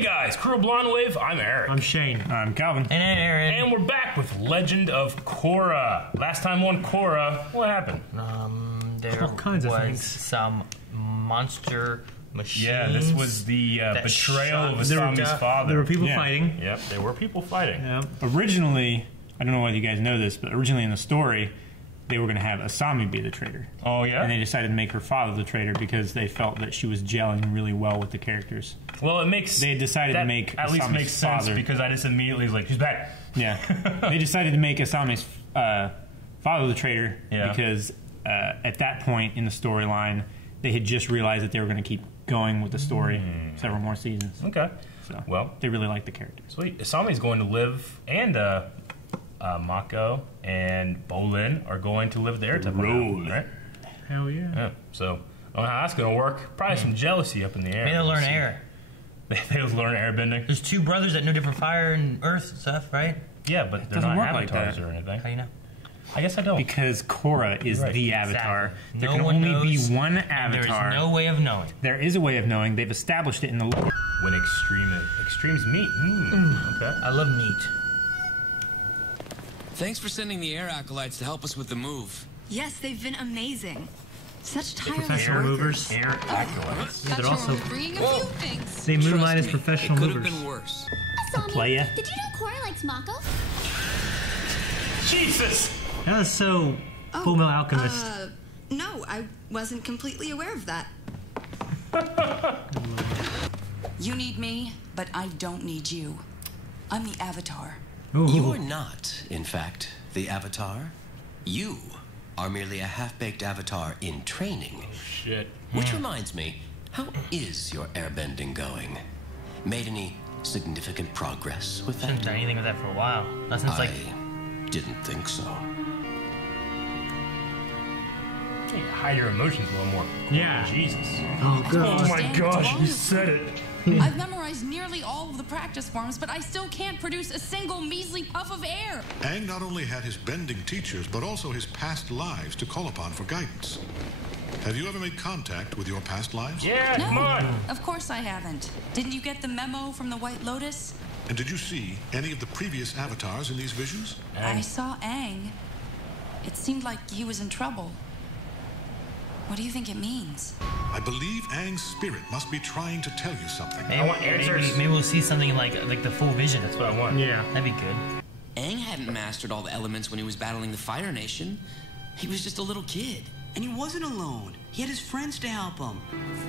Hey guys, Crew of Blonde Wave, I'm Eric. I'm Shane. I'm Calvin. And Aaron. And we're back with Legend of Korra. Last time on Korra, what happened? There All kinds of was things. some monster machines. Yeah, this was the betrayal of Asami's father. There were people Yeah. fighting. Yep, there were people fighting. Yeah. Originally, I don't know whether you guys know this, but originally in the story, they were going to have Asami be the traitor. Oh, yeah? And they decided to make her father the traitor because they felt that she was gelling really well with the characters. Well, it makes... They decided that to make at least Asami's makes sense father- because I just immediately was like, she's bad. Yeah. They decided to make Asami's father the traitor because at that point in the storyline, they had just realized that they were going to keep going with the story several more seasons. Okay. So, well, they really liked the characters. Sweet. Asami's going to live, and Mako and Bolin are going to live there to Roll. right? Hell yeah. Yeah. So, I don't know how that's going to work. Probably some jealousy up in the air. Maybe they'll learn air. They'll learn airbending. There's two brothers that know different fire and earth stuff, right? Yeah, but they're doesn't not work like avatars that. or anything. How do you know? I guess I don't. Because Korra is Right, the exactly. avatar. There No can one only knows, be one and avatar. There is no way of knowing. There is a way of knowing. They've established it in the lore. When extremes meet. Okay. I love meat. Thanks for sending the air acolytes to help us with the move. Yes, they've been amazing. Such tireless Professional workers. movers. Air acolytes. Yeah, they're also bringing a few things. they moonlight as Trust me, professional it could movers. have been worse. Asami, playa. did you know Korra likes Mako? Jesus! That was so Full Metal Alchemist. No, I wasn't completely aware of that. You need me, but I don't need you. I'm the Avatar. Ooh. You are not, in fact, the Avatar. You are merely a half-baked Avatar in training. Shit. Which reminds me, how is your airbending going? Made any significant progress with Haven't that? done anything with that for a while. Not since like I didn't think so. You hide your emotions a little more. Yeah. Jesus. Oh, Oh God. my gosh, you said it. I've memorized nearly all of the practice forms, but I still can't produce a single measly puff of air. Aang not only had his bending teachers, but also his past lives to call upon for guidance. Have you ever made contact with your past lives? Yeah, No, come on. of course I haven't. Didn't you get the memo from the White Lotus? And did you see any of the previous avatars in these visions? I saw Aang. It seemed like he was in trouble. What do you think it means? I believe Aang's spirit must be trying to tell you something. I want answers. maybe we'll see something like the full vision. That's what I want. Yeah. That'd be good. Aang hadn't mastered all the elements when he was battling the Fire Nation. He was just a little kid. And he wasn't alone. He had his friends to help him.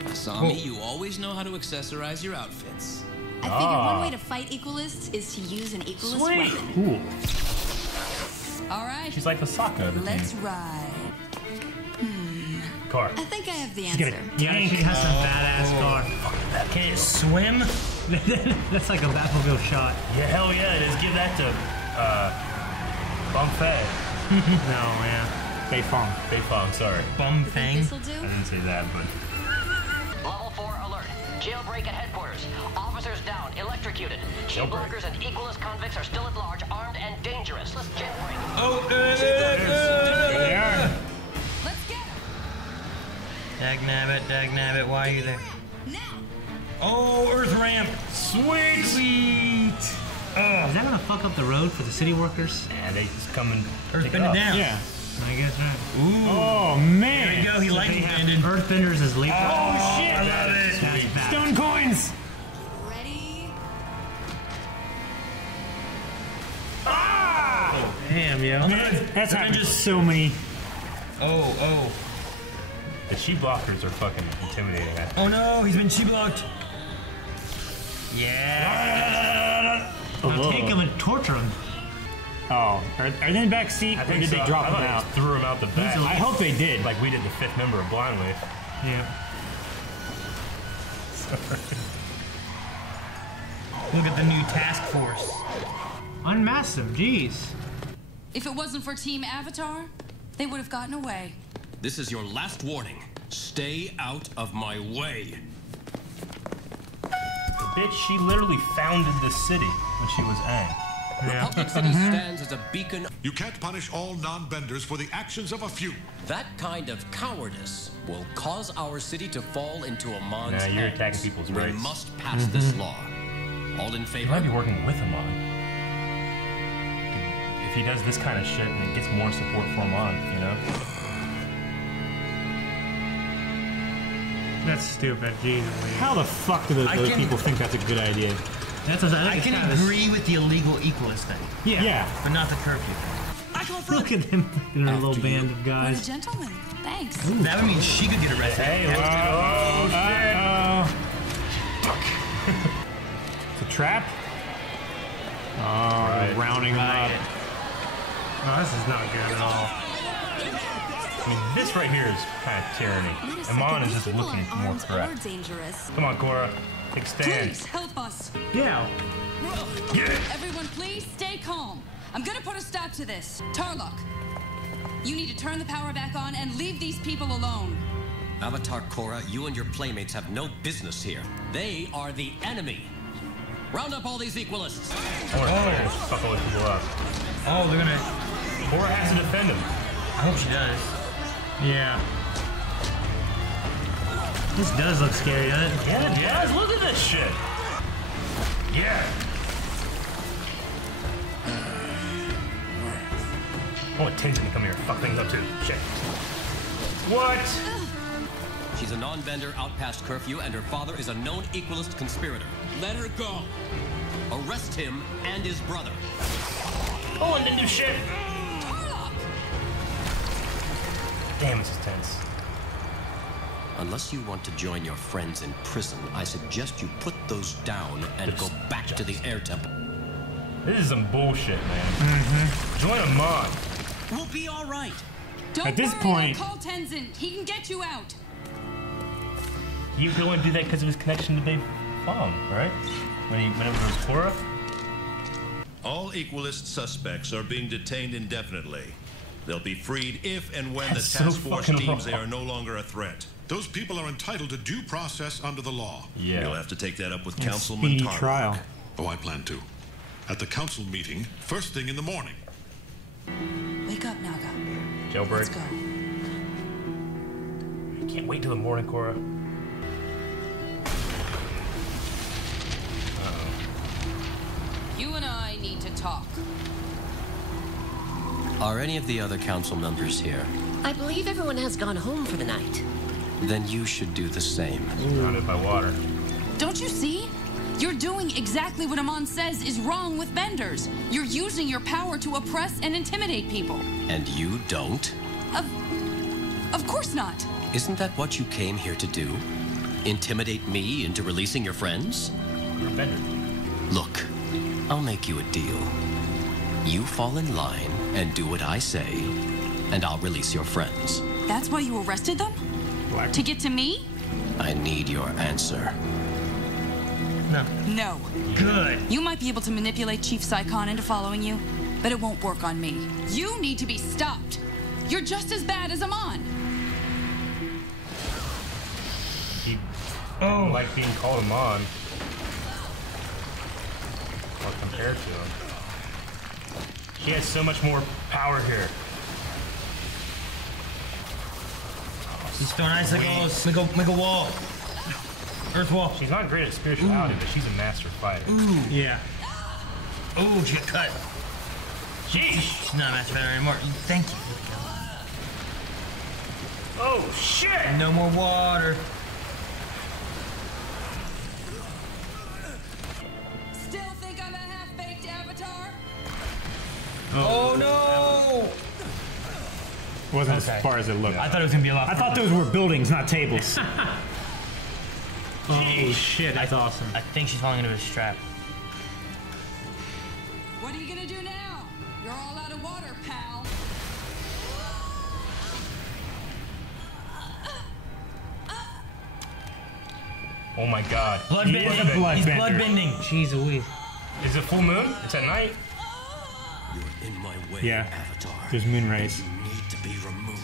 Asami, you always know how to accessorize your outfits. I figured one way to fight equalists is to use an equalist Sweet. weapon. Cool. All right, She's like the Sokka of the let's team. ride. Car. I think I have the Get answer. it. Yeah, she has some badass car. Can it swim? That's like a Batmobile shot. Yeah, hell yeah, it is. Give that to, Bumpfed. No, man. Bei Fong. Beifong, sorry. Bum thing. This'll I do. didn't say that, but... Level 4 alert. Jailbreak at headquarters. Officers down, electrocuted. Jailbreakers and equalist convicts are still at large, armed and dangerous. Let's jailbreak. They are. Let's get him. Dagnabbit, why are you there? Now. Oh, Earth ramp. Sweet! Sweet. Is that gonna fuck up the road for the city workers? Yeah, they just come and Earth pick bend it up. down. Yeah. I guess right. Oh, There man. you go. He lightning They have bended. Earthbenders as leap. Oh, shit. I love it. That's bad. Stone coins. Ready? Damn, yo. That's happened to so many. Oh. The sheep blockers are fucking intimidating. Oh no, he's been she-blocked. Yeah. Now take him and torture him. Oh, are they in the back seat or did they so. drop I them thought out? they threw him out the back. I hope they did. Like we did the 5th member of Blind Wave. Yeah. Look at the new task force. Unmask them, jeez. If it wasn't for Team Avatar, they would have gotten away. This is your last warning. Stay out of my way. The bitch, she literally founded this city when she was Aang. Republic City stands as a beacon. You can't punish all non-benders for the actions of a few. That kind of cowardice will cause our city to fall into Amon's Nah, you're hands. attacking people's We rights. must pass this law. All in He favor? might be working with Amon. If he does this kind of shit, and it gets more support for Amon, you know? That's stupid. Jesus. How the fuck do those people think that's a good idea? I can agree with the illegal equalist thing. Yeah. But not the curfew thing. Look at them in a little band of What a guys. gentleman. Thanks. That would mean she could get arrested. Hey, It's a trap? Oh, they're rounding them up. Oh, this is not good at all. I mean, this right here is kind of tyranny. Amon is just looking more correct. Come on, Korra. Take a stand. Please help us. Yeah. Everyone, please stay calm. I'm gonna put a stop to this. Tarlock, you need to turn the power back on and leave these people alone. Avatar Korra, you and your playmates have no business here. They are the enemy. Round up all these equalists. Korra, fuck all these people up. Oh, they're gonna... Korra has to defend him. I hope she does. Yeah. This does look scary, doesn't it? Yeah, it does. Look at this shit. Yeah. I want Tenzin to come here and fuck things up too. Shit. What? She's a non-bender out past curfew, and her father is a known equalist conspirator. Let her go. Arrest him and his brother. Oh, and then do shit. Damn, this is tense. Unless you want to join your friends in prison, I suggest you put those down and go back to the air temple. This is some bullshit, man. Join Amon. We'll be all right. Don't At this worry, point- I'll call Tenzin. He can get you out. He could only do that because of his connection to Babe Fong, right? Whenever it was Korra? All equalist suspects are being detained indefinitely. They'll be freed if and when That's the task so force fucking deems they wrong. are no longer a threat. Those people are entitled to due process under the law. Yeah. You'll have to take that up with A Councilman speedy Tarlock. trial. Oh, I plan to. At the council meeting, first thing in the morning. Wake up, Naga. Jailbreak. Let's go. Can't wait till the morning, Korra. You and I need to talk. Are any of the other council members here? I believe everyone has gone home for the night. Then you should do the same. Surrounded by water. Don't you see? You're doing exactly what Amon says is wrong with benders. You're using your power to oppress and intimidate people. And you don't? Of course not. Isn't that what you came here to do? Intimidate me into releasing your friends? You're a bender. Look, I'll make you a deal. You fall in line and do what I say, and I'll release your friends. That's why you arrested them? To get to me? I need your answer. No. No. Good. You might be able to manipulate Chief Saikon into following you, but it won't work on me. You need to be stopped. You're just as bad as Amon. He didn't like being called Amon. Or compared to him. She has so much more power here. She's throwing icicles. Make a wall. Earth wall. She's not great at spirituality, but she's a master fighter. Ooh. Yeah. Ooh, she got cut. Sheesh. She's not a match fighter anymore. Thank you. Oh, shit! No more water. Still think I'm a half-baked avatar? Oh no! Wasn't as far as it looked. I thought it was gonna be a lot. I thought those were buildings, not tables. Oh shit, that's awesome. I think she's falling into a trap. What are you gonna do now? You're all out of water, pal. Oh my god. Blood He bending. is a blood He's bender. blood bending. Jeez Louise. Is it full moon? It's at night? You're in my way, Yeah. Avatar. There's moon rays. You need to be removed.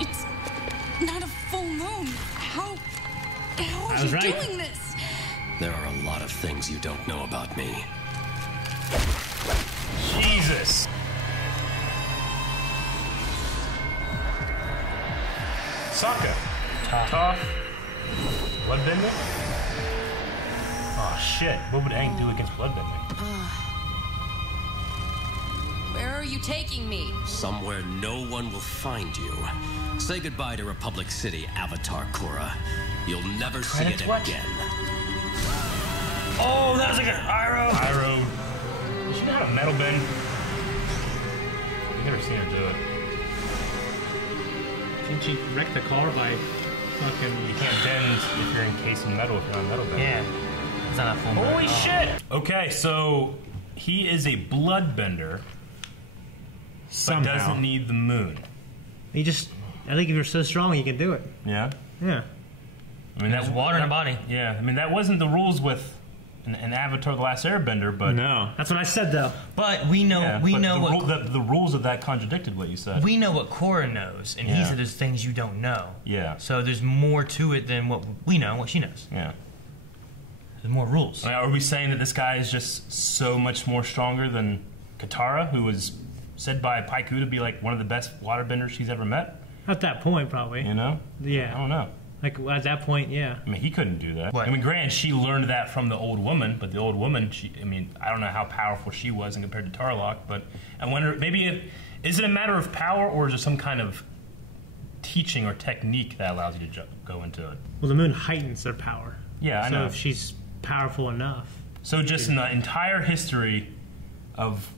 It's not a full moon. How are I was you right. doing this? There are a lot of things you don't know about me. Jesus. Sokka. Toph. Bloodbender? Oh shit! What would Aang do against bloodbending? Where are you taking me? Somewhere no one will find you. Say goodbye to Republic City, Avatar Korra. You'll never see it again. Oh, that was like an Iroh. Iroh. Does she know how to metal bend? I've never seen her do it. Didn't she wreck the car by fucking... You can't bend if you're encased in metal if you're on metal bend. Yeah. It's not a full Holy shit! Okay, so he is a bloodbender, but doesn't need the moon. He just... I think if you're so strong, you can do it. Yeah? Yeah. I mean, there's water in the body. Yeah, I mean, that wasn't the rules with an Avatar The Last Airbender, but... No. That's what I said, though. But we know... Yeah, we but know the rules of that contradicted what you said. We know what Korra knows, and he said there's things you don't know. Yeah. So there's more to it than what we know, what she knows. Yeah. There's more rules. Are we saying that this guy is just so much more stronger than Katara, who was said by Paiku to be like one of the best waterbenders she's ever met? At that point, probably. You know? Yeah. I don't know. Like, at that point, yeah. I mean, he couldn't do that. What? I mean, granted, she learned that from the old woman, but the old woman, I don't know how powerful she was in compared to Tarlok, but I wonder, is it a matter of power, or is there some kind of teaching or technique that allows you to go into it? Well, the moon heightens their power. Yeah, I know. So if she's powerful enough. So just in the entire history of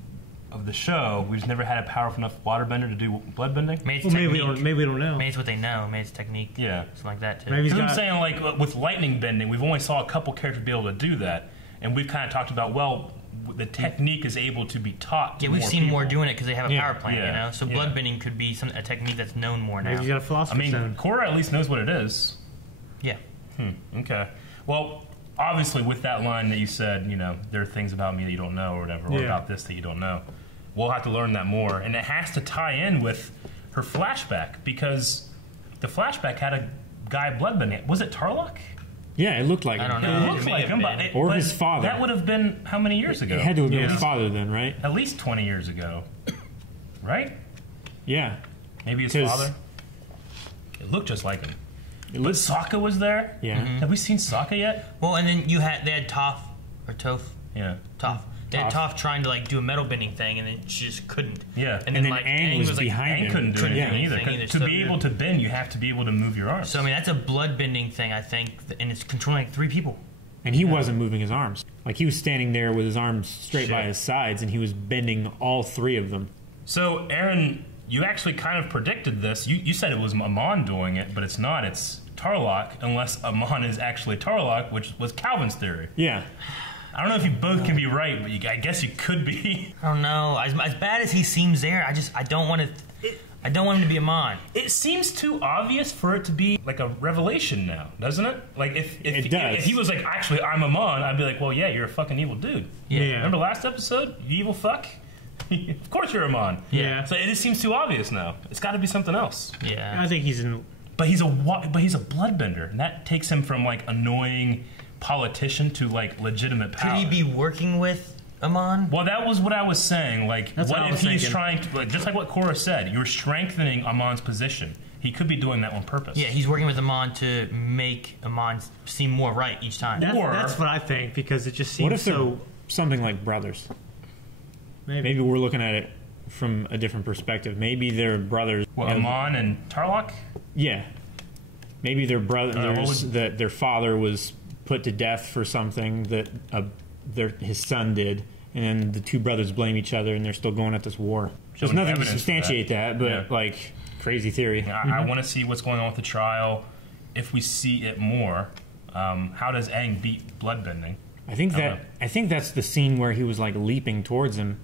the show, we've never had a powerful enough waterbender to do bloodbending? Maybe we don't know. Maybe it's what they know. Maybe it's technique. Yeah. Something like that, too. Because I'm saying, like, with lightning bending, we've only saw a couple characters be able to do that. And we've kind of talked about, well, the technique is able to be taught to we've seen people. more doing it because they have a power plant, Yeah. you know? So bloodbending could be a technique that's known more now. Maybe you got a philosopher's stone. Korra at least knows what it is. Yeah. Okay. Well, obviously, with that line that you said, there are things about me that you don't know or whatever, or about this that you don't know. We'll have to learn that more. And it has to tie in with her flashback, because the flashback had a guy bloodbending. Was it Tarlok? Yeah, it looked like him. I don't know. It looked like him. Or his father. That would have been how many years ago? It had to have been his father then, right? At least 20 years ago. Right? Yeah. Maybe his father? It looked just like him. But Sokka was there? Yeah. Mm-hmm. Have we seen Sokka yet? Well, and then they had Toph, or Toph. Yeah. Toph. They had Toph trying to do a metal bending thing, and then she just couldn't. Yeah. And then Aang was behind him. Aang couldn't do anything either. To be able to bend, you have to be able to move your arms. So, I mean, that's a blood bending thing, I think, and it's controlling 3 people. And he wasn't moving his arms. Like, he was standing there with his arms straight by his sides, and he was bending all 3 of them. So, Aaron, you actually kind of predicted this. You said it was Amon doing it, but it's not. It's Tarlok, unless Amon is actually Tarlok, which was Calvin's theory. Yeah. I don't know if you both can be right, but I guess you could be. I don't know. As bad as he seems there, I don't want him to be Amon. It seems too obvious for it to be like a revelation now, doesn't it? Like if he was like, actually, I'm Amon, I'd be like, well, yeah, you're a fucking evil dude. Yeah. Remember last episode, you evil fuck? Of course you're Amon. Yeah. So it just seems too obvious now. It's got to be something else. Yeah. I think he's in. But he's a bloodbender, and that takes him from like annoying politician to like legitimate power. Could he be working with Amon? Well, that was what I was saying. Like, That's what what I if was he's thinking. trying to, just like what Korra said, you're strengthening Amon's position. He could be doing that on purpose. Yeah, he's working with Amon to make Amon seem more right each time. That's what I think, because it just seems What if so. they're something like brothers? Maybe we're looking at it from a different perspective. Maybe they're brothers. What, Amon and Tarlok? Yeah. Maybe they're brothers that their father was put to death for something that his son did, and then the 2 brothers blame each other, and they're still going at this war. There's nothing to substantiate that, but like crazy theory. I want to see what's going on with the trial. If we see it more, how does Aang beat bloodbending? I think that's the scene where he was like leaping towards him.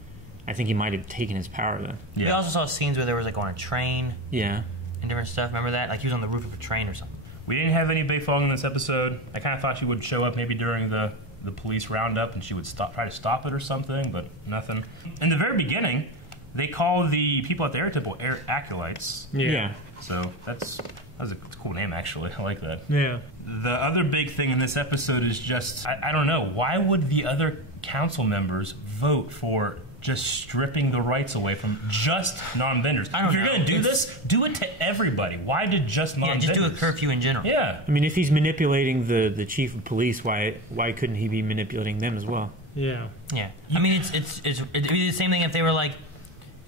I think he might have taken his power then. Yeah. We also saw scenes where there was like on a train. Yeah. And different stuff. Remember that? Like he was on the roof of a train or something. We didn't have any Bei Fong in this episode. I kind of thought she would show up maybe during the police roundup and she would try to stop it or something, but nothing. In the very beginning, they call the people at the air temple acolytes. Yeah. So that's a cool name, actually. I like that. Yeah. The other big thing in this episode is just, I don't know, why would the other council members vote for just stripping the rights away from just non-benders. If you're going to do this, do it to everybody. Why did just non-benders? Yeah, just do a curfew in general. Yeah. I mean, if he's manipulating the chief of police, why couldn't he be manipulating them as well? Yeah. Yeah. I mean, it'd be the same thing if they were like,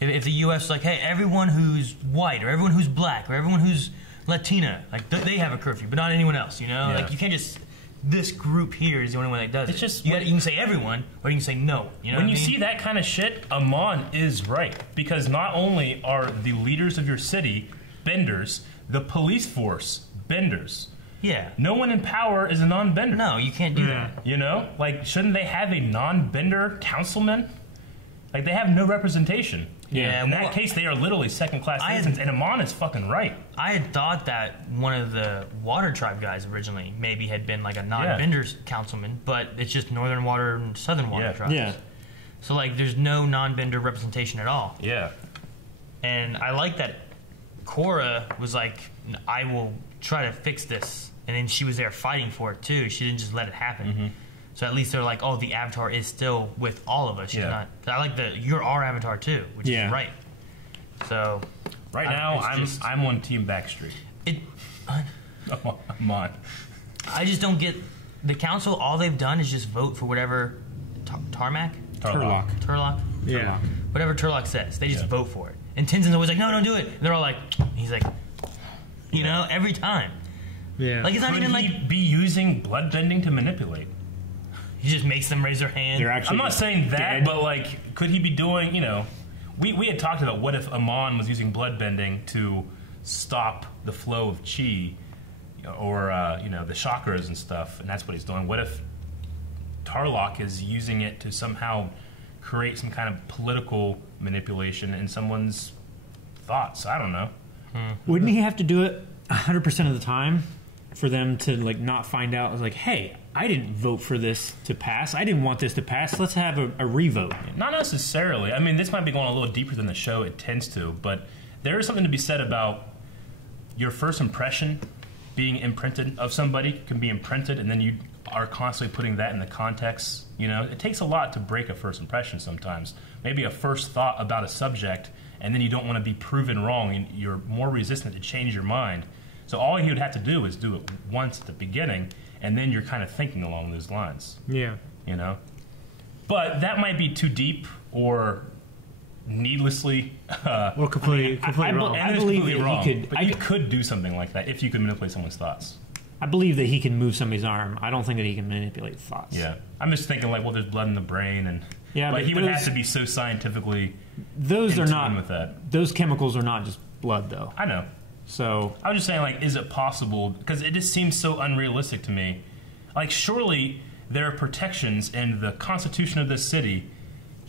if the U.S. was like, hey, everyone who's white or everyone who's black or everyone who's Latina, like they have a curfew, but not anyone else. You know, like you can't just. This group here is the only one that does it. Just you can say everyone, or you can say no. You know when what you I mean? see that kind of shit, Amon is right, because not only are the leaders of your city benders, the police force benders. Yeah. No one in power is a non-bender. No, you can't do that. You know, like shouldn't they have a non-bender councilman? Like they have no representation. Yeah. In that case, they are literally second-class citizens, and Amon is fucking right. I had thought that one of the Water Tribe guys originally maybe had been like a non-benders councilman, but it's just Northern Water and Southern Water tribes. Yeah. So like, there's no non-bender representation at all. Yeah. And I like that Korra was like, I will try to fix this, and then she was there fighting for it too. She didn't just let it happen. Mm-hmm. So at least they're like, oh, the Avatar is still with all of us. She's not. I like you're our Avatar too, which is right. So right now, I'm on Team Backstreet. I'm on. I just don't get the council. All they've done is just vote for whatever Turlock. Yeah. Whatever Turlock says, they just vote for it. And Tenzin's always like, no, don't do it. And they're all like, he's like, you know, every time. Yeah. Like it's not Could even he like be using bloodbending to manipulate. He just makes them raise their hand. I'm not saying that, but like, could he be doing? You know, we had talked about what if Amon was using bloodbending to stop the flow of chi, or you know, the chakras and stuff, and that's what he's doing. What if Turlock is using it to somehow create some kind of political manipulation in someone's thoughts? I don't know. Wouldn't he have to do it 100% of the time for them to like not find out? Like, hey, I didn't vote for this to pass. I didn't want this to pass. Let's have a revote. Not necessarily. I mean, this might be going a little deeper than the show it tends to, but there is something to be said about your first impression being imprinted of somebody can be imprinted, and then you are constantly putting that in the context. You know, it takes a lot to break a first impression sometimes. Maybe a first thought about a subject, and then you don't want to be proven wrong, and you're more resistant to change your mind. So all he would have to do is do it once at the beginning, and then you're kind of thinking along those lines. Yeah. You know? But that might be too deep or needlessly... or completely wrong. I believe that wrong, he could... But you could do something like that if you could manipulate someone's thoughts. I believe that he can move somebody's arm. I don't think that he can manipulate thoughts. Yeah. I'm just thinking like, well, there's blood in the brain, and... Yeah, like he would have to be so scientifically... Those are not... with that. Those chemicals are not just blood, though. I know. So I was just saying, like, is it possible? Because it just seems so unrealistic to me. Like, surely there are protections in the Constitution of this city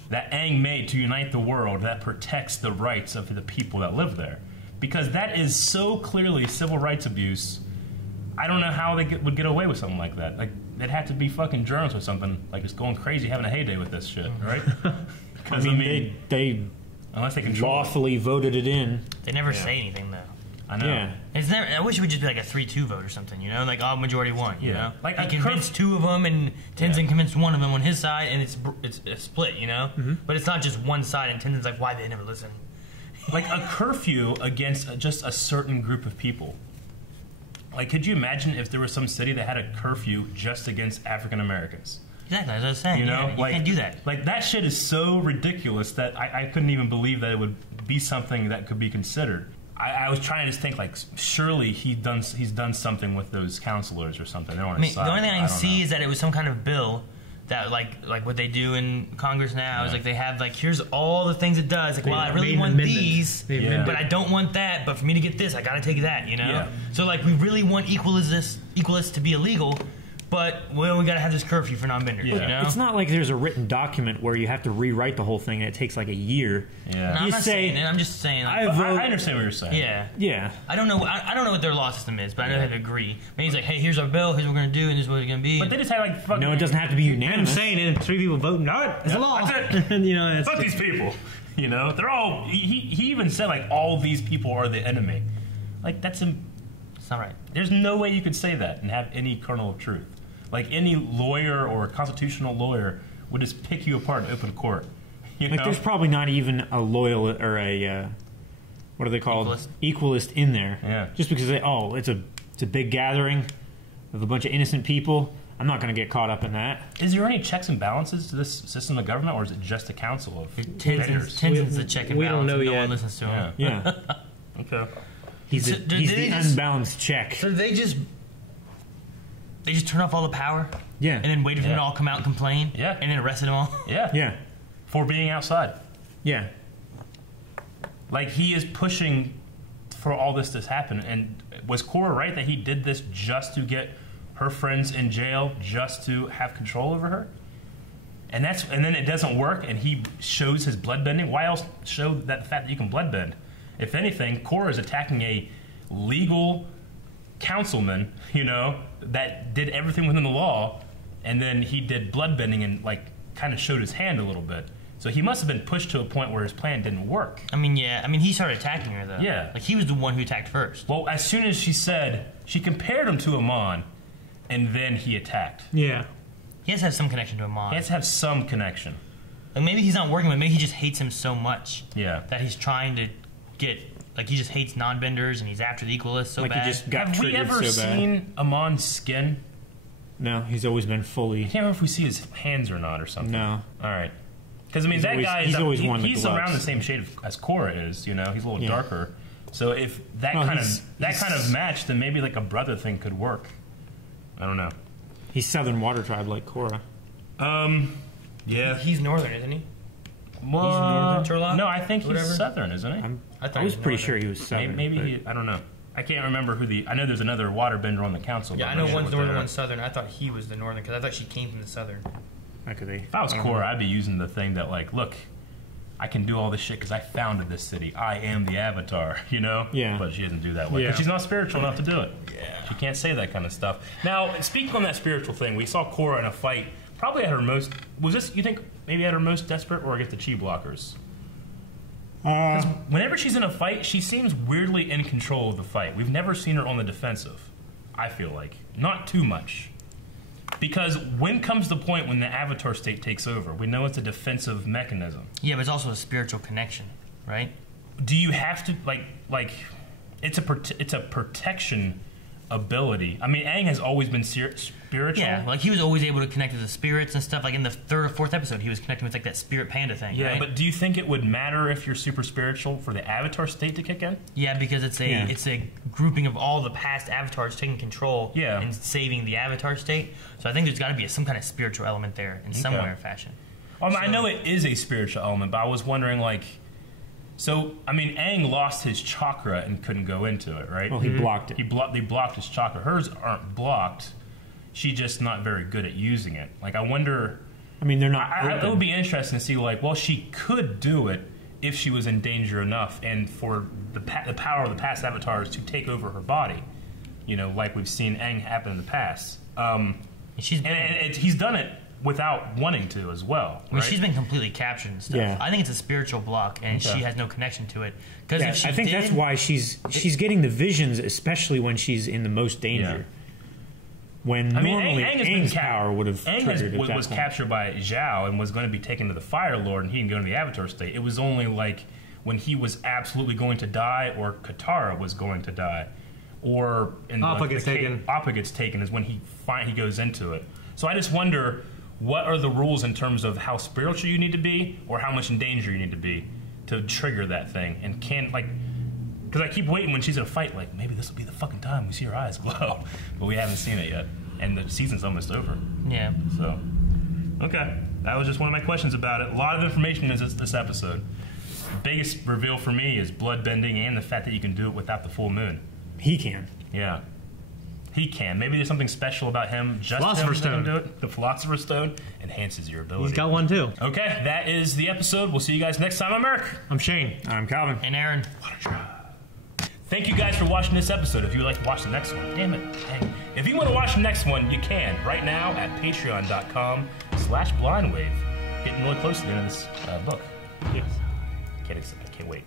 that Aang made to unite the world that protects the rights of the people that live there. Because that is so clearly civil rights abuse. I don't know how they would get away with something like that. Like, they'd have to be fucking journalists or something, like just going crazy, having a heyday with this shit, right? I mean, they unless they control lawfully voted it in. They never say anything though. I know. Yeah. It's never, I wish it would just be like a 3-2 vote or something, you know? Like, oh, majority won, you know? Like he convinced two of them, and Tenzin convinced one of them on his side, and it's a split, you know? But it's not just one side, and Tenzin's like, why they never listen? Like a curfew against just a certain group of people. Like, could you imagine if there was some city that had a curfew just against African Americans? Exactly, as I was saying, you know, you can't do that. Like, that shit is so ridiculous that I couldn't even believe that it would be something that could be considered. I was trying to just think, like, surely he's done something with those counselors or something. They're on his side. The only thing I can see is that it was some kind of bill that, like what they do in Congress now is like they have, like, here's all the things it does. Like, well, I really want these, but I don't want that. But for me to get this, I got to take that, you know? Yeah. So, like, we really want equalists to be illegal, but well, we got to have this curfew for non-benders, you know? It's not like there's a written document where you have to rewrite the whole thing and it takes like a year. Yeah. No, I'm not saying it. I'm just saying. Like, I understand what you're saying. Yeah. Yeah. I don't know. I don't know what their law system is, but I know they agree. Maybe he's like, hey, here's our bill. Here's what we're gonna do, and this is what it's gonna be. But they just had like fucking. No, it doesn't have to be unanimous. I'm saying it. If 3 people vote no, it's a law. That's it. And, you know, that's fuck these people. You know, they're all. He even said like all these people are the enemy. Like that's It's not right. There's no way you could say that and have any kernel of truth. Like any lawyer or constitutional lawyer would just pick you apart and open a court. You like, know? there's probably not even a loyal or a what are they called? Equalist in there. Yeah. Just because it's a big gathering of a bunch of innocent people. I'm not going to get caught up in that. Is there any checks and balances to this system of government, or is it just a council of vendors? Tenzin's the check and we balance. don't know no yet. one listens to him. Yeah. Okay. He's the unbalanced check. So they just turn off all the power? Yeah. And then waited for them to all come out and complain? Yeah. And then arrested them all? Yeah. Yeah. For being outside. Yeah. Like, he is pushing for all this to happen. And was Korra right that he did this just to get her friends in jail, just to have control over her? And then it doesn't work, and he shows his bloodbending. Why else show that fact that you can bloodbend? If anything, Korra is attacking a legal councilman, that did everything within the law, and then he did bloodbending and, like, kind of showed his hand a little bit. So he must have been pushed to a point where his plan didn't work. I mean, yeah. I mean, he started attacking her, though. Yeah. Like, he was the one who attacked first. Well, as soon as she compared him to Amon, and then he attacked. Yeah. He has to have some connection to Amon. He has to have some connection. Like, maybe he's not working with him. Maybe he just hates him so much. Yeah. That he's trying to get... Like, he just hates non-benders, and he's after the Equalists so Like, bad. he just got Have we triggered ever so bad. seen Amon's skin? No, he's always been fully. I can't remember if we see his hands or not or something. No. All right. Because, I mean, He's that always- guy he's is... always worn the he's gloves. around the same shade as Korra is, He's a little Yeah. darker. So if that Well, kind he's- of match, then maybe, like, a brother thing could work. I don't know. He's Southern Water Tribe like Korra. Yeah. He's northern, isn't he? Well, Turlock? no, I think Whatever. he's Southern, isn't he? I was pretty sure he was Southern. Maybe but- I don't know. I can't remember I know there's another waterbender on the council. Yeah, but I I'm know not sure one's what northern, they're- one's southern. I thought he was the northern, because I thought she came from the southern. That could be. If I was Korra, I'd be using the thing that, like, look, I can do all this shit because I founded this city. I am the Avatar, Yeah. But she doesn't do that way. 'Cause she's not spiritual enough to do it. Yeah. She can't say that kind of stuff. Now, speaking on that spiritual thing, we saw Korra in a fight, probably at her most... Was this, you think, maybe at her most desperate or against the Chi blockers? Whenever she's in a fight, she seems weirdly in control of the fight. We've never seen her on the defensive, I feel like. Not too much. Because when comes the point when the Avatar state takes over? We know it's a defensive mechanism. Yeah, but it's also a spiritual connection, right? Do you have to, like it's a protection ability. I mean, Aang has always been spiritual. Yeah, like he was always able to connect with the spirits and stuff. Like in the third or fourth episode, he was connecting with like that spirit panda thing. Yeah, right? but do you think it would matter if you're super spiritual for the Avatar state to kick in? Yeah, because it's a grouping of all the past avatars taking control and saving the Avatar state. So I think there's got to be some kind of spiritual element there in some way or fashion. I know it is a spiritual element, but I was wondering, like, so I mean, Aang lost his chakra and couldn't go into it, right? Well, he blocked it. They blocked his chakra. Hers aren't blocked. She's just not very good at using it. Like, I wonder. I mean, they're not. It would be interesting to see, like, well, she could do it if she was in danger enough, and for the power of the past avatars to take over her body. You know, like we've seen Aang happen in the past. He's done it without wanting to as well. I mean, right? she's been completely captured and stuff. Yeah. I think it's a spiritual block, and she has no connection to it. Because if she I think that's why she's getting the visions, especially when she's in the most danger. When normally Aang's power would have triggered at that was point. captured by Zhao and was going to be taken to the Fire Lord, and he can go into the Avatar state. It was only like when he was absolutely going to die, or Katara was going to die, or Appa gets taken. Appa gets taken is when he goes into it. So I just wonder, what are the rules in terms of how spiritual you need to be, or how much in danger you need to be to trigger that thing? And because I keep waiting when she's in a fight, like, maybe this will be the fucking time we see her eyes glow. But we haven't seen it yet. And the season's almost over. Yeah. So, okay. That was just one of my questions about it. A lot of information in this episode. The biggest reveal for me is blood bending and the fact that you can do it without the full moon. He can. Yeah. He can. Maybe there's something special about him. Just Philosopher's him that can Stone. do it. The Philosopher's Stone enhances your ability. He's got one too. Okay, that is the episode. We'll see you guys next time. I'm Eric. I'm Shane. I'm Calvin. And Aaron. Thank you guys for watching this episode. If you would like to watch the next one, damn it. Dang. If you want to watch the next one, you can right now at patreon.com/blindwave. Getting really close to the end of this book. Yes. I can't wait.